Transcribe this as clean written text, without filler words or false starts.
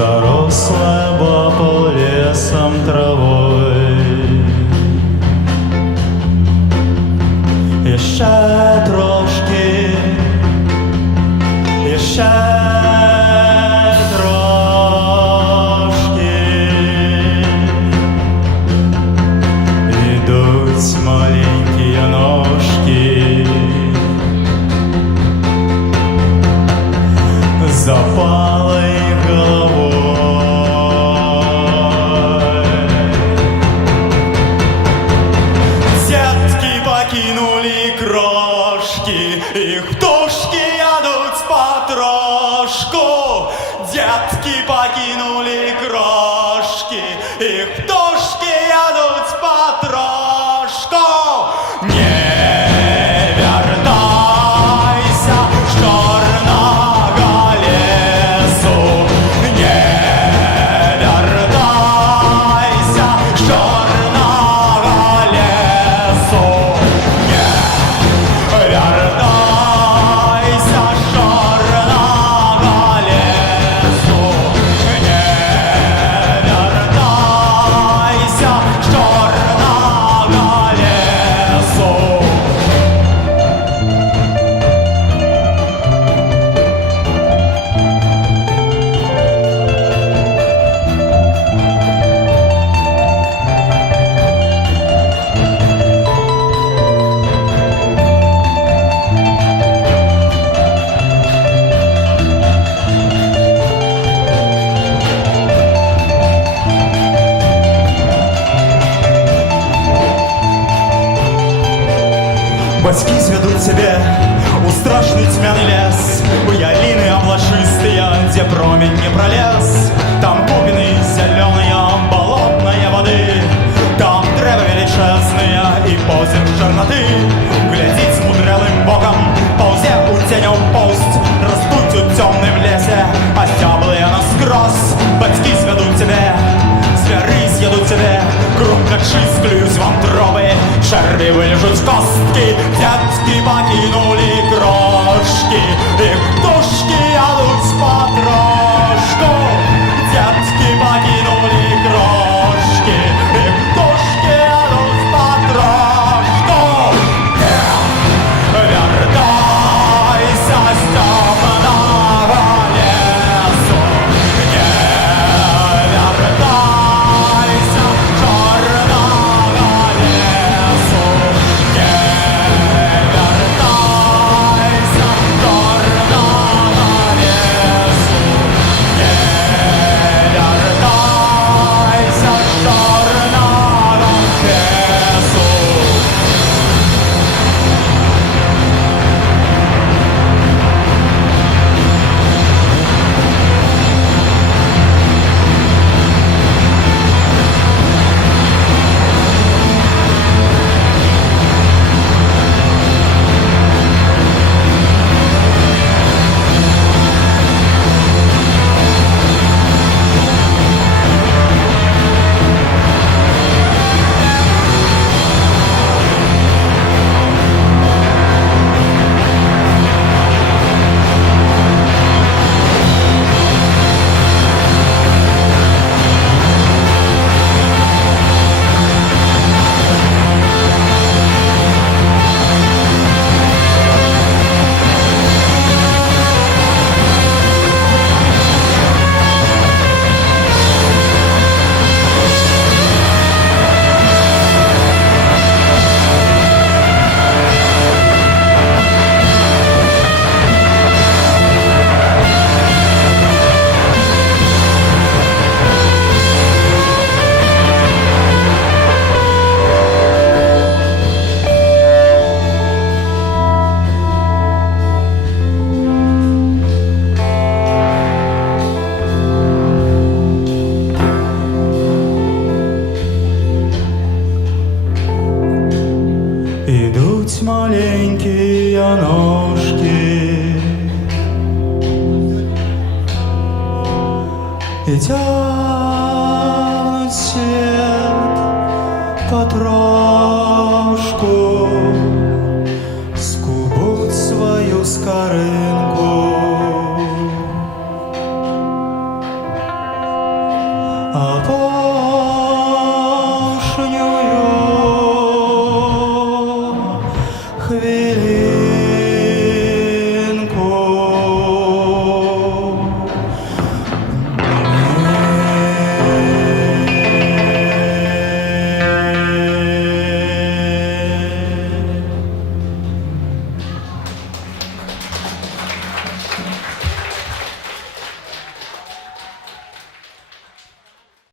заросле по лесом травой. Ще трошки, ще трошки, ідуть маленькі ножки, запали головой. Детки покинули крошки, их птушки едут потрошку. Детки покинули крошки, их птушки едут потрошку. Не вертайся с черного лесу, не вертайся с черного лесу, не вертайся с черного лесу, не вертайся с черного лесу. Батьки зведут себе у страшный тьмяный лес, у ялины облашистые, где промень не пролез. Там купины зеленые, болотные воды, там древа величезные и позем черноты. Глядеть мудрелым боком, ползе у теню пусть, растут у темным лесе, а стеблые наскрозь. Батьки сведут тебе, зверы съедут тебе, круг как шиз клюють вам тропы, черви вылежут костки. Детки покинули крошки, их душки едут потрошку. Детки покинули крошки, их душки едут потрошку. Вертайся с темного лесу, не вертайся с черного лесу, не вертайся с черного лесу, не вертайся с черного лесу. Идут маленькие ножки и тянут свет потрошку, скубут свою скоринку. А